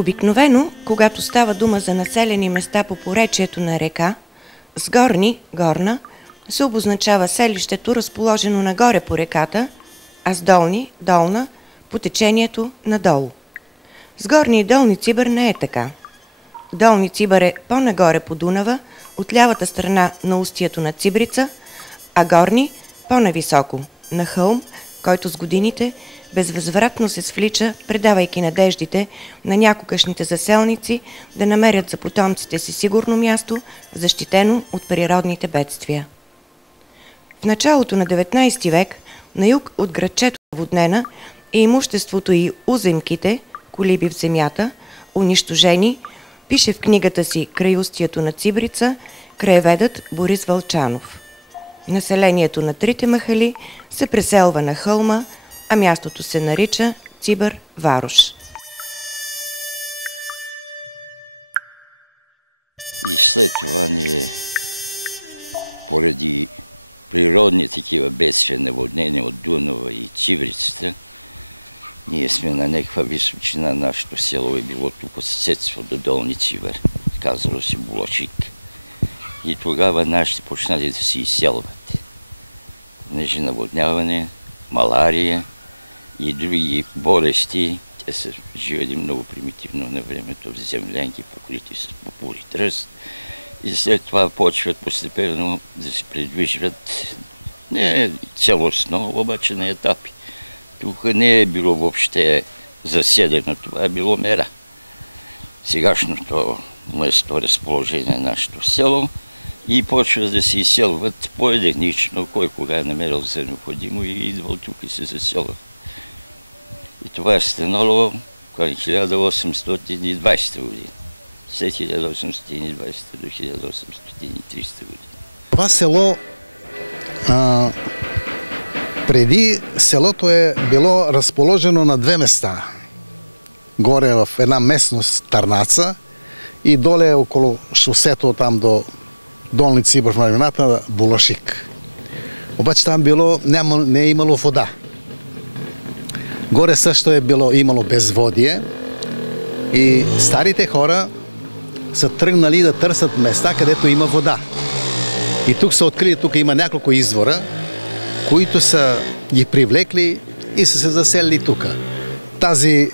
Обикновено, когато става дума за населени места по поречието на река, с горни, горна, се обозначава селището, разположено нагоре по реката, а с долни, долна, по течението надолу. С горни и долни Цибър не е така. Долни Цибър е по-нагоре по Дунава, от лявата страна на устието на Цибрица, а горни по-нависоко, на хълм, който с годините безвъзвратно се свлича, предавайки надеждите на някогашните заселници да намерят за потомците си сигурно място, защитено от природните бедствия. В началото на 19 век на юг от градчето Воднена и имуществото и уземките, колиби в земята, унищожени, пише в книгата си «Крайустието на Цибрица» краеведът Борис Вълчанов. Населението на трите махали се преселва на хълма, а мястото се нарича Цибър Варош. И след това ние, поради природни такива бедствия, наводнения от Дунава и Цибрицата, ние сме на някаква височина. Нашето село е било тук съседство до Долни Цибър, казало се Булашик. И тогава нашите почнали да се изселват. Понеже наводняване, малария и други болести, те са живели много примитивно на времето в землянки, покрити с попури тръст. И след това почват постепенно да се придвижват не целостно, обаче на етапи. Тук не е било въобще заселено, това е било мера. Сегашното место разположение на нашето село и почва да се изселват по-единично, кой кога е намерил за необходимо и идвал тук и се заселва. И това е станало към 1820 година. След 1820 до 1830 година. Това село, преди селото е било разположено на две места. Горе в една местност Търнаца и доле около шосето там до Долни Цибър в малината Булашик. Обаче там не е имало вода. Горе също е имало безводие и старите хора са тръгнали да търсят места, където има вода. И тук са открили, тук има няколко извора, които са ги привлекли и са се заселили тук. Тази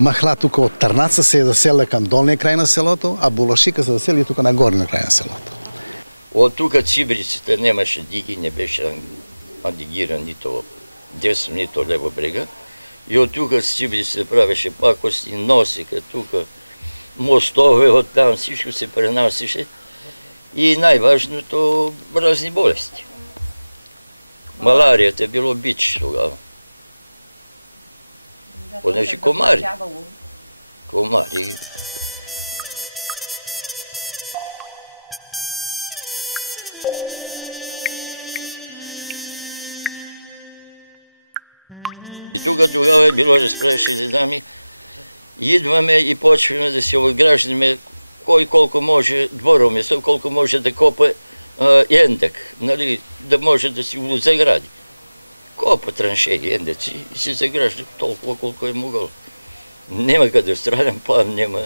махла тук от Търнаца се е заселила към долния край на селото, а Булашика се засели тук на горния край на селото. От тук Цибрицата нямаше диги, не беше адигиран нито десно, нито лево брега. И от тук с Цибрицата правеше пакости, носика тук, мостове оттам, всичко се пренасише. И най-важното разни болести. Маларията е било бич тогава. Понеже комари. Комари. И тук тогава е било, разправяше дами, идваме и почваме да се ограждаме кой колко може, дворо место, колко може да копа ендък, нали, да може да си го загради. Копа траншеи, ендъци и се загражда толкова колко е могъл. Няма кадастрален план, няма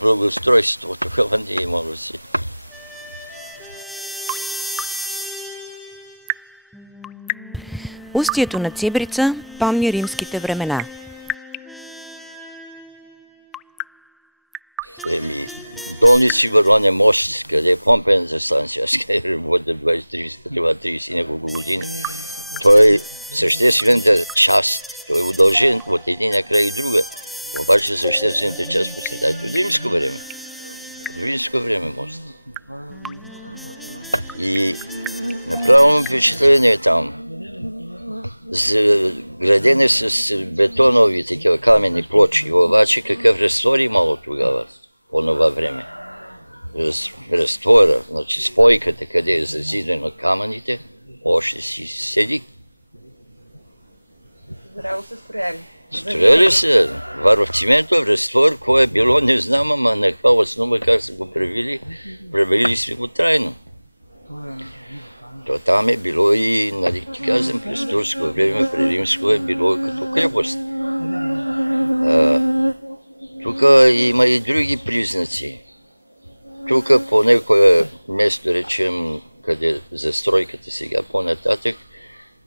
благоустройство, тогава не е имало си. Устието на Цибрица помни римските времена. Долни Цибър, он е мост, къде е помпената станция, аз къде работя 30 няколко години. Той е съществената част, той е удължен от един край и друга. Обаче съществената част последва от римско време. От римско време мост. И направо впечатление там. Градене с бетонови такива каменни плочи, обаче какъв разтвор имало тогава, по това време. Разтвора, значи спойката, къде е зазидено камъните, още си седи. Здраво се строяли. Строяли се. Варовциментов разтвор, кое е било, не знам, ама на каква основа как са го правили сме го трайно. То там е било и, нали ти казвам, през турско време, при римско е било като крепост. Тук има и други признаци. Тук по некое место, речем, къде застройката сега по-нататък,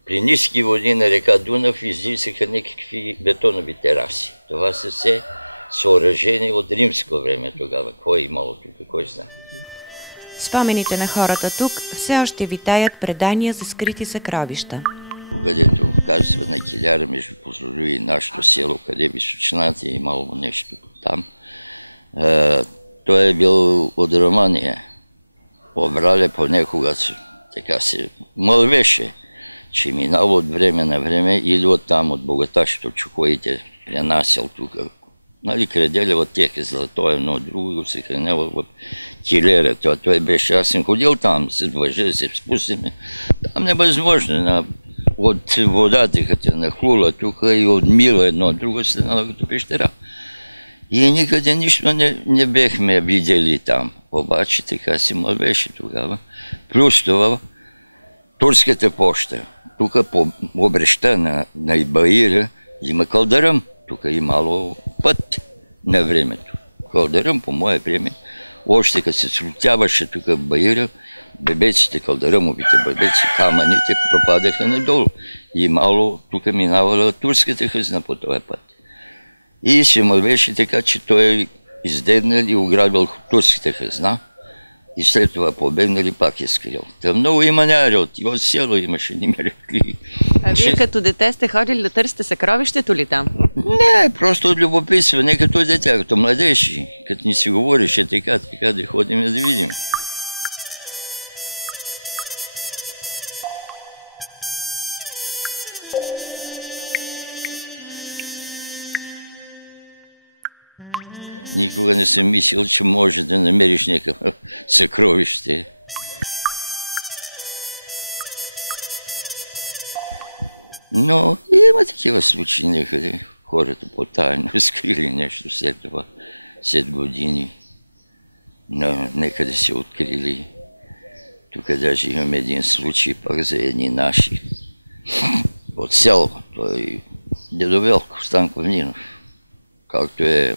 при ниски води на река Дунав излизаха някакви бетонови тераси. Това са все съоръжения от римско време тогава. Кой е имало тук, кой знае. Спомените на хората тук все още витаят предания за скрити съкровища. Където казва на Киляра между Козлодуй и нашето село, къде височината е имало нещо там. Той е бил от Романия. Обрали понекога така се мълвеше, че минало от време на време или от там, от богаташето чукоите, пренасял тук. Нали, крадели от тех злато едно друго и го се хранявал в Килера. Той беше, аз съм ходил там, се въжа, да се спустиме. Там невъзможно. От водата, като нахлула тук и от мила едно друго, станало като пещера. И никъде нищо не бехме видели там. Обаче така се мълвеше тогава. Плюс това, турската поща. Тук по обреща на Ибаира има калдаръм. Тук е имало път на времето. Калдаръм, по мое време, още като се срутяваше тук в Баира, бебеците, калдаръмовите бебеци, камъните пропадаха надолу. И мало тук минавала турската хазна по този път. И се мълвеше така, че той издебнал и ограбил турската хазна. И след това побегнали, пак е скрил. Там много има народ. И от село имаше немерекли. А вие като дете сте ходили да търсите съкровището ли там? Не, просто от любопитство. Не като дете, като младежи. Като ни си говореше така да ходим да видим. Никога не съм мислил, че може да намериш някакво съкровище. Но има такива случаи някъде. Хората по-тайно скрили нещо след това, след години. Но някъде се открили. Тук даже имаме един случай пак за едни наши. От село, той дедо Велко Станков Нинов. Както е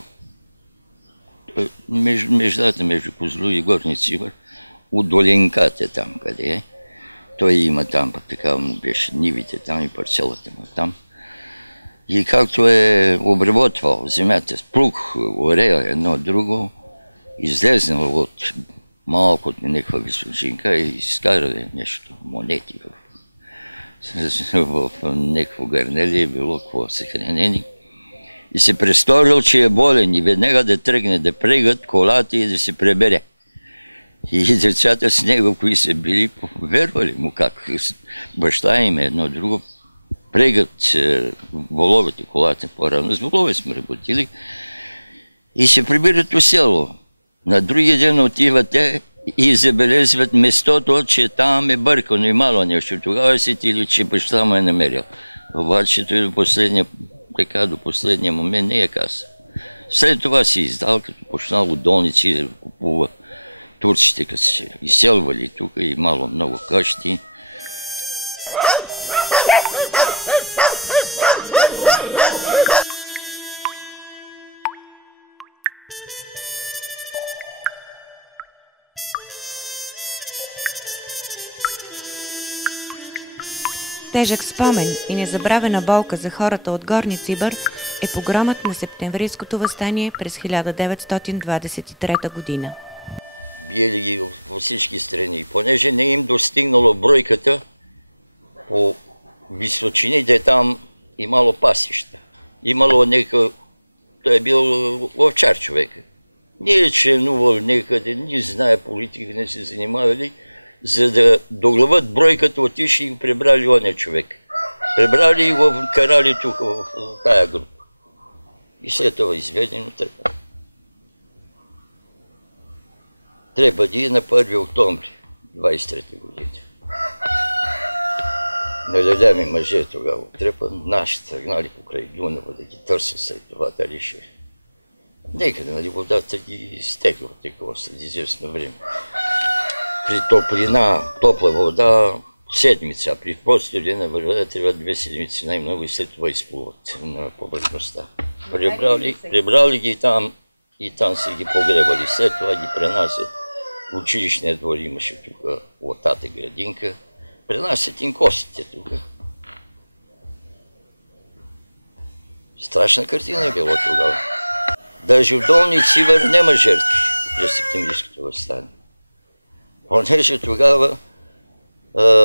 междата между Козлодуй и Горни Цибър, от долинката там, къде е. Той има там, пък така му беше нивите там и парцелата му там. И както е обработвал земята с плуг, орея, едно друго, излезнал от малко от някаква височинка и изкарали нещо, монети в някакво гърнелие, било какво съхранени. И се престорил, че е болен и веднага да тръгне да прегат колата и да се пребере. И децата с него, кои са били, вервали му как баща им е едно друго, прегат воловете колата по-рано. С волове сме работили и се прибират у село. На другия ден отивате и забелезват местото, че там е бъркано и мало нещо. Тогава се тили, че баща му е намерил. Обаче той до последния момент не я каза. След това си издал, като почнал от долници да купува турците, като се изселвали тук и много къщи. Тежък спомен и незабравена болка за хората от Горни Цибър е погромът на септемврийското въстание през 1923 година. Биели ги във всички страни. Понеже не им достигнало бройката, по височините там имало пасища. Имало някакъв... Той е бил овчар човек. Не е членувал някъде, не знае политика, не се занимавали. За да доглават бройката, отишли и го прибрали оня човек. Прибрали и го карали тук, в тая група. И след това изведено трепа. Трепади на 1 октомври 23 година. Налялями мъже тогава трепа, наши тръгнали покрай Дунава да ги търсят след това дали ще. Некъде, нали, водата ги изтегла такова след известно време. При топлина, топла вода, седмица, при по-студена вода трябва 2 седмици най-много и след това изплуват на повърхността. Прибрали ги там и там са ги погребали. След това ги пренасят. Училищния двор имаше тук латата градинка. Пренасят им костите тук. Страшна картина е било тогава. Даже в Долни Цивър няма жертви през септемврийското въстание. Понеже тогава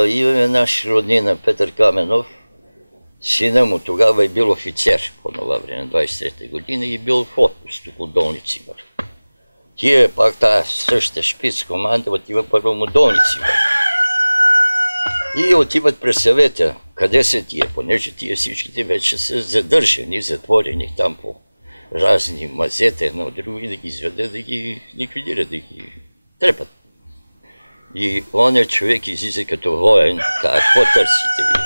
имаме наш роднина Петър Каменов, сина му тогава е бил офицер по това време, 23-та година, и бил в отпуск от Долни Цивър. Тия пак тази същата шпиц команда отива първо му Долни Цивър. И отиват през съвета. Къде са тия? Понеже тия всичките вече са задържани, затворени там по разни мазета, едно друго, и да ги изведат, да ги ликвидират, да ги трепат. И оня човек излиза като воен, каза: какво търсите вие?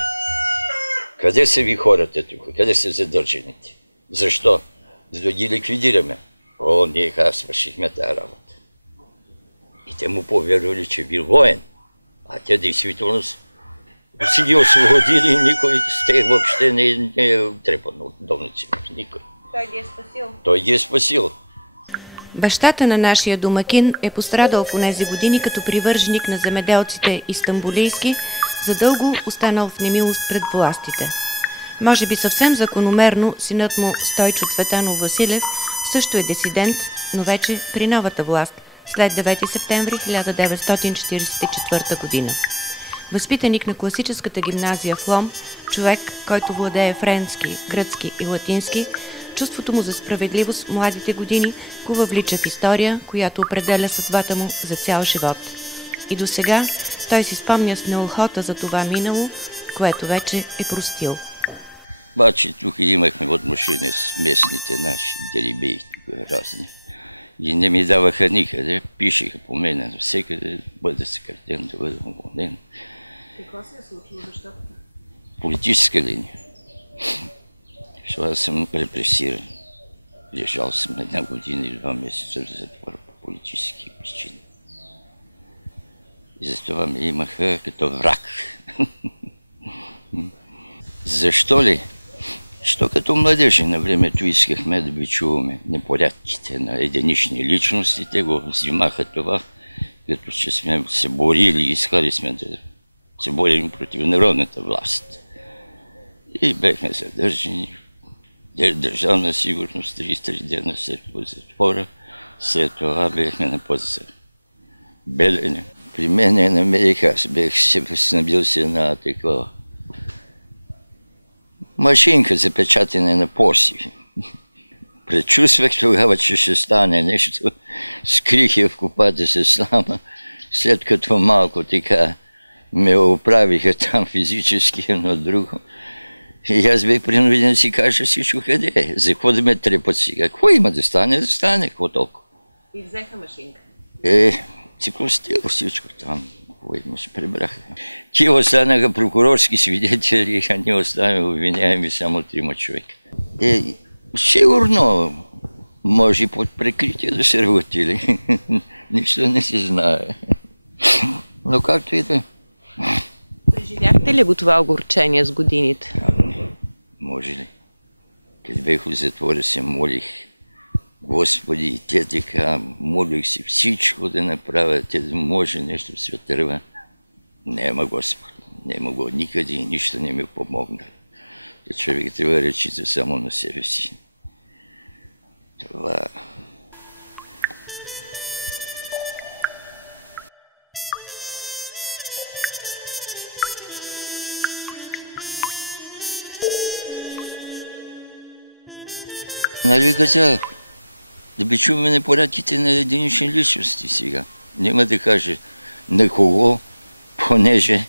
Къде са ви хората тук? Къде са задържаните? Защо? За да ги ликвидираме. О, ние свършихме тази работа. И те му повярвали, че бил воен. А те действително си ги освободили и никой с тях въобще не е трепан от Долници. Никой. Той ги е спасил. Той ги е спасил. Бащата на нашия домакин е пострадал в онези години като привърженик на земеделците истамбулийски, задълго останал в немилост пред властите. Може би съвсем закономерно синът му Стойчо Цветанов Василев също е дисидент, но вече при новата власт, след 9 септември 1944 година. Възпитаник на класическата гимназия в Лом, човек, който владее френски, гръцки и латински, чувството му за справедливост в младите години го въвлича в история, която определя съдбата му за цял живот. И до сега той си спомня с неохота за това минало, което вече е простил. Обаче тук имахме отношение с местните наши дерибеи, разни. И не ми даваха никъде, пишеха по мене навсекъде, да бъда съкратен, да бъда уволнен. Какво се е случило? Защо? Политическа линия. Защото аз съм репресиран. Лежал съм 1 година и 2 месеца в затвора по политически причини. И затова ме имаха като враг. Защо ли? Що като младежи на времето искахме да бичуваме непорядките на единични личности, те го взимаха това, като че сме се борили и искали сме да се борим против народната власт. И бехме задържани. Държавна сигурност 33 дена след затвора. След това бехме на път за Белене. При мен я намерих, аз бех се снабдил с една такава машинка за печатане на поси. Предчувствах тогава, че ще стане нещо. Скрих я в копата с слама. След като малко така ме оправиха там физически едно друго. И аз бех принуден да си кажа всичко къде е. За какво да ме трепат сега? Какво има да стане? Да стане. Какво толкова? И взеха машинка. Си простил всичко там. Какво имаш, прибраха. Ти останаха прокурорски свидетели, а ние оставяме обвиняеми само 3 човека. Сигурно може под прикритие да се работили. Нищо не се знае. Но както и да. Преживяхте ли го това огорчение с годините? Може ли? Като бех в затвора се молих: Господи, и те така, молих си всичко да направя, те да може нещо в света. Нема Господ, нема го никъде и нищо не ми помогна. Човек трябва да речита само на себе си. Това... Нали ви казах, да бичуваме непорядките на единични личности сега. Няма да кажа на кого, понеже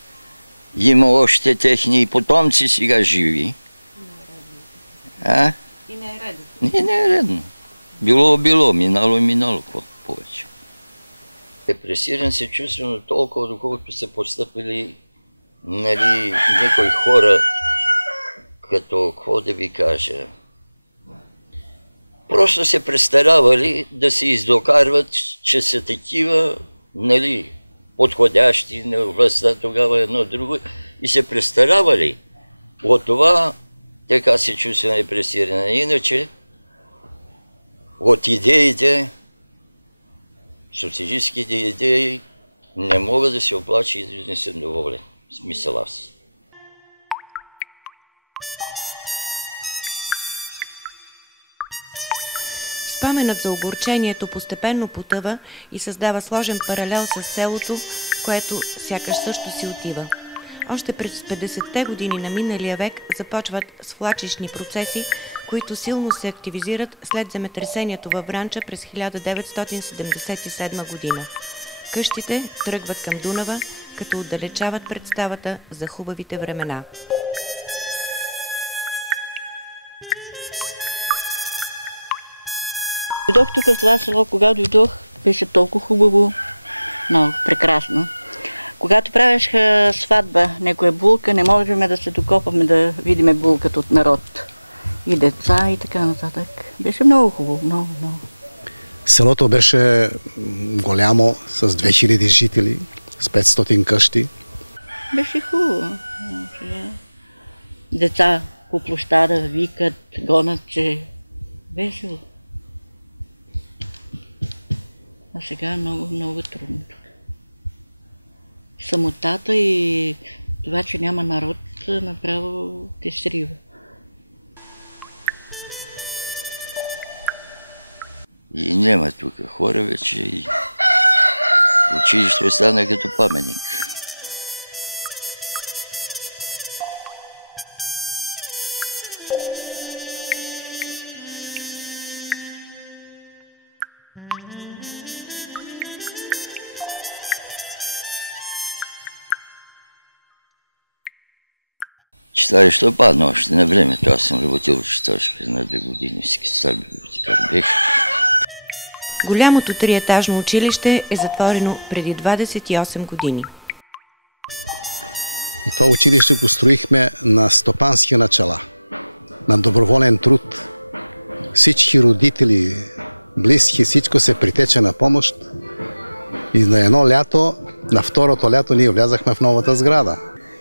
има още техни потомци сега живи. А? И не е редно. Не е редно. Било, минало, какво повече. Репресиран се чувствам толкова, доколкото са постъпили някои хора, като, какво да ви кажа, просто се престаравали да се издокарват, че са такива, подходящи на властта тогава едно друго, и се престаравали. От това така се чувства репресирана. Иначе от идеите, социалистските идеи, не мога да се оплача и да не съм доволен. Смисъл аз. Споменът за огорчението постепенно потъва и създава сложен паралел с селото, което сякаш също си отива. Още през 50-те години на миналия век започват свлачищни процеси, които силно се активизират след земетресението във Вранча през 1977 година. Къщите тръгват към Дунава, като отдалечават представата за хубавите времена. Дойдох тук в това село, когато дойдох, беше толкова хубаво, много прекрасно. Когато правеше сватба, някоя булка, не можем да се докопаме да видим булката от народ. И деца и така нататък. Беше много хубаво, много. Селото беше голямо, с 2000 жители, с 500 къщи. Беше хубаво. Деца по площада викат, гонят, че весело. А сега много трудно. Самотата и това, че няма народ, направо те срива. И няма тук хора вече и училището стана като паметник. Читалището падна още на времето. Аз съм работил в читалището на 2 години, секретар библиотекар бех. Голямото триетажно училище е затворено преди 28 години. И това училище го строихме на стопански начала, на доброволен труд. Всички родители, близки, всичко се притече на помощ. И на едно лято, на второто лято, ние влязахме в новата сграда.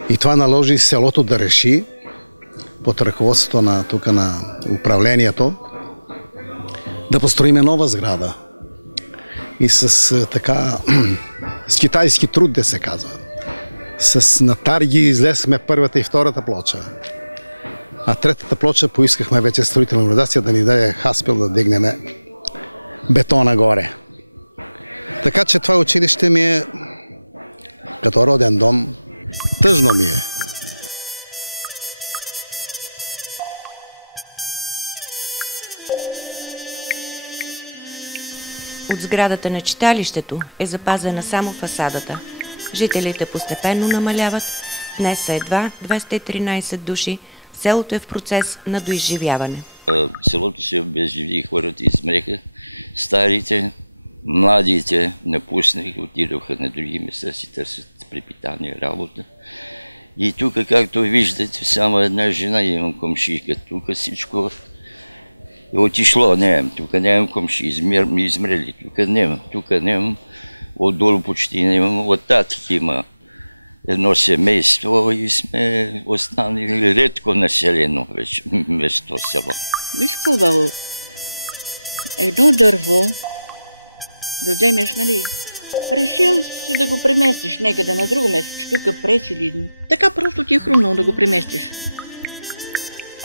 И това наложи селото да реши, под ръководството на управлението, да построиме нова сграда. И с китайски труд, да се казва. С натарги излезахме първата и втората плоча. А третата плоча поискахме вече строителна организация да ни даде хаспел да дигнем бетона горе. Така че това училище ми е като роден дом. Тъжно ми е. От сградата на читалището е запазена само фасадата. Жителите постепенно намаляват. Днес са едва 213 души. Селото е в процес на доизживяване. Селото се обезживи, хората измреха. Старите, младите напуснаха, отидоха на други места, си търсят препитание, работа. И тук, както виждате, само една жена имам комшийка. Тук всичко е отишло. Тук нямам комши, измрели. Тук нямам. Отдолу почти нямам. Оттатък има едно семейство и сме останали редко населено вече место село. Виж какво баба, едно дърво да вземеш, нали, решил си да го преместиш някъде на друго место, че тук прес или... Така просто ти е хрумнало да го преместиш.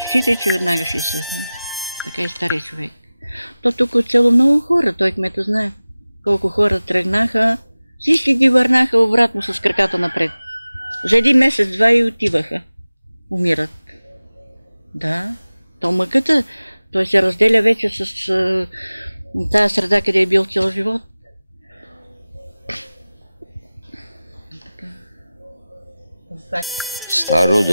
Считай, че веднага ще съхне. Така и стария човек. То тук от село много хора, той кмето знае. Колко хора тръгнаха, всички ги върнаха обратно с краката напред. За 1 месец-2 и отиваха. Умират. Да, то мъката, той се разделя вече с тази среда, къде е бил цял живот. Старо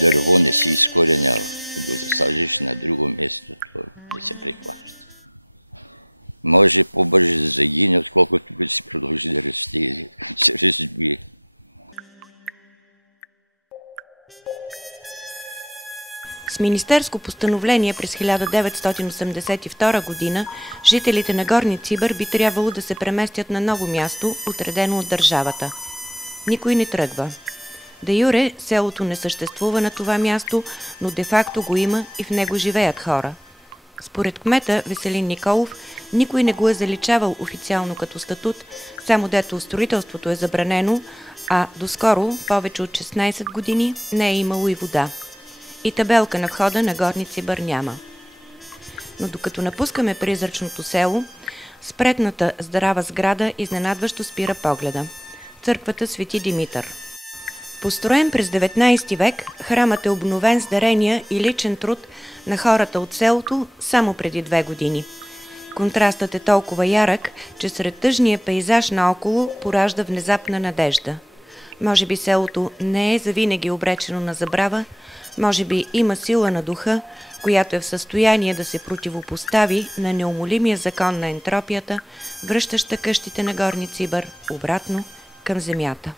дърво не се изкоренява. Като го засажиш на друго место, то не се прихваща. Може по-бързо да загине, отколкото като си продължи да расте или се разбие. С министерско постановление през 1982 година жителите на Горни Цибър би трябвало да се преместят на ново място, отредено от държавата. Никой не тръгва. Де юре селото не съществува на това място, но де-факто го има и в него живеят хора. Според кмета Веселин Николов, никой не го е заличавал официално като статут, само дето строителството е забранено, а доскоро, повече от 16 години, не е имало и вода. И табелка на входа на Горни Цибър няма. Но докато напускаме призрачното село, спретната здрава сграда изненадващо спира погледа. Църквата Свети Димитър. Построен през 19 век, храмът е обновен с дарения и личен труд на хората от селото само преди 2 години. Контрастът е толкова ярък, че сред тъжния пейзаж наоколо поражда внезапна надежда. Може би селото не е завинаги обречено на забрава, може би има сила на духа, която е в състояние да се противопостави на неумолимия закон на ентропията, връщаща къщите на Горни Цибър обратно към земята.